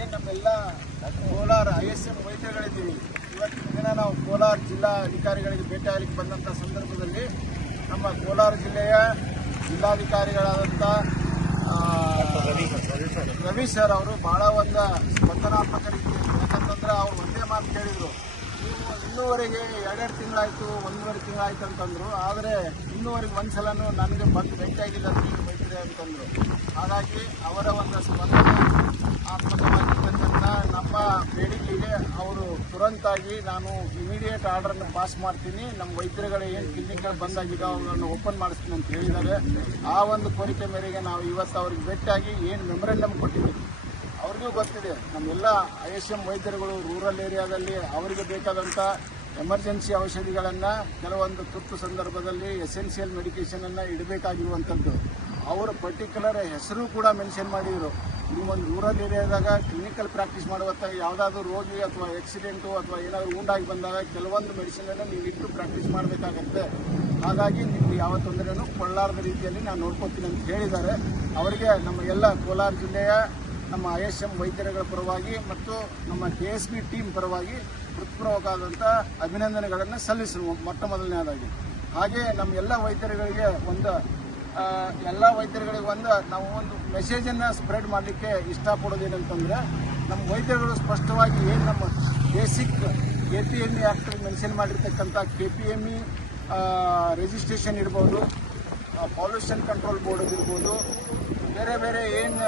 ಏನು ನಮ್ಮೆಲ್ಲ ಕೋಲಾರ ISM ವೈದ್ಯಗಳಿದ್ದೀವಿ. ಇವತ್ತಿನ ದಿನ ನಾವು ಕೋಲಾರ ಜಿಲ್ಲಾ ಅಧಿಕಾರಿಗಳಿಗೆ ಭೇಟಿಯಾಗಲಿಕ್ಕೆ ಬಂದಂಥ ಸಂದರ್ಭದಲ್ಲಿ ನಮ್ಮ ಕೋಲಾರ ಜಿಲ್ಲೆಯ ಜಿಲ್ಲಾಧಿಕಾರಿಗಳಾದಂಥ ರವಿ ಸರ್ ಅವರು ಬಹಳ ಒಂದು ಸ್ಪಂದನಾತ್ಮಕ ರೀತಿಯಲ್ಲಿ, ಯಾಕಂತಂದ್ರೆ ಅವ್ರು ಒಂದೇ ಮಾತು ಕೇಳಿದರು, ನೀವು ಇನ್ನೂವರೆಗೆ 2 ತಿಂಗಳಾಯಿತು 1.5 ತಿಂಗಳಾಯ್ತು ಅಂತಂದರು, ಆದರೆ ಇನ್ನೂವರೆಗೆ ಒಂದ್ಸಲನೂ ನನಗೆ ಬಂದು ಭೇಟಿಯಾಗಿಲ್ಲ ನೀವು ಬೈತಿದೆ ಅಂತಂದರು. ಹಾಗಾಗಿ ಅವರ ಒಂದು ಸ್ಪಂದನಾತ್ಮಕವಾಗಿರ್ತಕ್ಕಂಥ ನಮ್ಮ ಬೇಡಿಕೆಗೆ ಅವರು ತುರಂತಾಗಿ ನಾನು ಇಮಿಡಿಯೇಟ್ ಆರ್ಡರನ್ನು ಪಾಸ್ ಮಾಡ್ತೀನಿ, ನಮ್ಮ ವೈದ್ಯರುಗಳು ಏನು ಕ್ಲಿನಿಕ್ಗಳು ಬಂದಾಗಿದೆ ಅವುಗಳನ್ನು ಓಪನ್ ಮಾಡಿಸ್ತೀನಿ ಅಂತ ಹೇಳಿದ್ದಾರೆ. ಆ ಒಂದು ಕೋರಿಕೆ ಮೇರೆಗೆ ನಾವು ಇವತ್ತು ಅವ್ರಿಗೆ ಭೇಟಿಯಾಗಿ ಏನು ಮೆಮೊರೆಂಡಮ್ ಕೊಟ್ಟಿದ್ದೀವಿ. ಅವ್ರಿಗೂ ಗೊತ್ತಿದೆ ನಮ್ಮೆಲ್ಲ ISM ವೈದ್ಯರುಗಳು ರೂರಲ್ ಏರಿಯಾದಲ್ಲಿ ಅವರಿಗೆ ಬೇಕಾದಂಥ ಎಮರ್ಜೆನ್ಸಿ ಔಷಧಿಗಳನ್ನು ಕೆಲವೊಂದು ತುರ್ತು ಸಂದರ್ಭದಲ್ಲಿ ಎಸೆನ್ಷಿಯಲ್ ಮೆಡಿಕೇಷನನ್ನು ಇಡಬೇಕಾಗಿರುವಂಥದ್ದು. ಅವರು ಪರ್ಟಿಕ್ಯುಲರ್ ಹೆಸರು ಕೂಡ ಮೆನ್ಷನ್ ಮಾಡಿದರು. ನೀವೊಂದು ರೂರಲ್ ಏರಿಯಾದಾಗ ಕ್ಲಿನಿಕಲ್ ಪ್ರಾಕ್ಟೀಸ್ ಮಾಡುವಂಥ ಯಾವುದಾದ್ರೂ ರೋಗಿ ಅಥವಾ ಆಕ್ಸಿಡೆಂಟು ಅಥವಾ ಏನಾದರೂ ಉಂಟಾಗಿ ಬಂದಾಗ ಕೆಲವೊಂದು ಮೆಡಿಸಿನನ್ನು ನೀವು ಇಟ್ಟು ಪ್ರಾಕ್ಟೀಸ್ ಮಾಡಬೇಕಾಗತ್ತೆ. ಹಾಗಾಗಿ ನಿಮಗೆ ಯಾವ ತೊಂದರೆನೂ ಕೊಳ್ಳಾರದ ರೀತಿಯಲ್ಲಿ ನಾನು ನೋಡ್ಕೊತೀನಿ ಅಂತ ಹೇಳಿದ್ದಾರೆ. ಅವರಿಗೆ ನಮ್ಮ ಎಲ್ಲ ಕೋಲಾರ ಜಿಲ್ಲೆಯ ನಮ್ಮ ISM ವೈದ್ಯರುಗಳ ಪರವಾಗಿ ಮತ್ತು ನಮ್ಮ KSB ಟೀಮ್ ಪರವಾಗಿ ಹೃತ್ಪೂರ್ವಕವಾದಂಥ ಅಭಿನಂದನೆಗಳನ್ನು ಸಲ್ಲಿಸುವ ಮೊಟ್ಟ ಮೊದಲನೇದಾಗಿ. ಹಾಗೆ ನಮ್ಮ ಎಲ್ಲ ವೈದ್ಯರುಗಳಿಗೆ ನಾವು ಒಂದು ಮೆಸೇಜನ್ನು ಸ್ಪ್ರೆಡ್ ಮಾಡಲಿಕ್ಕೆ ಇಷ್ಟಪಡೋದೇನಂತಂದರೆ, ನಮ್ಮ ವೈದ್ಯರುಗಳು ಸ್ಪಷ್ಟವಾಗಿ ಏನು ನಮ್ಮ ಬೇಸಿಕ್ KPME ಆ್ಯಕ್ಟಲ್ಲಿ ಮೆನ್ಷನ್ ಮಾಡಿರ್ತಕ್ಕಂಥ KPME ರಿಜಿಸ್ಟ್ರೇಷನ್ ಇರ್ಬೋದು, ಪೊಲ್ಯೂಷನ್ ಕಂಟ್ರೋಲ್ ಬೋರ್ಡ್ ಇರ್ಬೋದು, ಬೇರೆ ಬೇರೆ ಏನು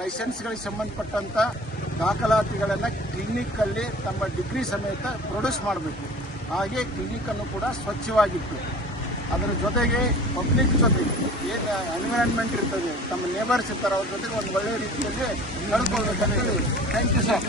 ಲೈಸೆನ್ಸ್ಗಳಿಗೆ ಸಂಬಂಧಪಟ್ಟಂಥ ದಾಖಲಾತಿಗಳನ್ನು ಕ್ಲಿನಿಕ್ಕಲ್ಲಿ ತಮ್ಮ ಡಿಗ್ರಿ ಸಮೇತ ಪ್ರೊಡ್ಯೂಸ್ ಮಾಡಬೇಕು. ಹಾಗೆ ಕ್ಲಿನಿಕ್ಕನ್ನು ಕೂಡ ಸ್ವಚ್ಛವಾಗಿತ್ತು. ಅದರ ಜೊತೆಗೆ ಪಬ್ಲಿಕ್ ಜೊತೆಗೆ ಏನು ಎನ್ವಿರಾನ್ಮೆಂಟ್ ಇರ್ತದೆ, ತಮ್ಮ ನೇಬರ್ಸ್ ಇರ್ತಾರೆ, ಅವ್ರ ಜೊತೆಗೆ ಒಂದು ಒಳ್ಳೆಯ ರೀತಿಯಲ್ಲಿ ನಡ್ಕೊಳ್ಬೇಕಂತ. Thank you sir.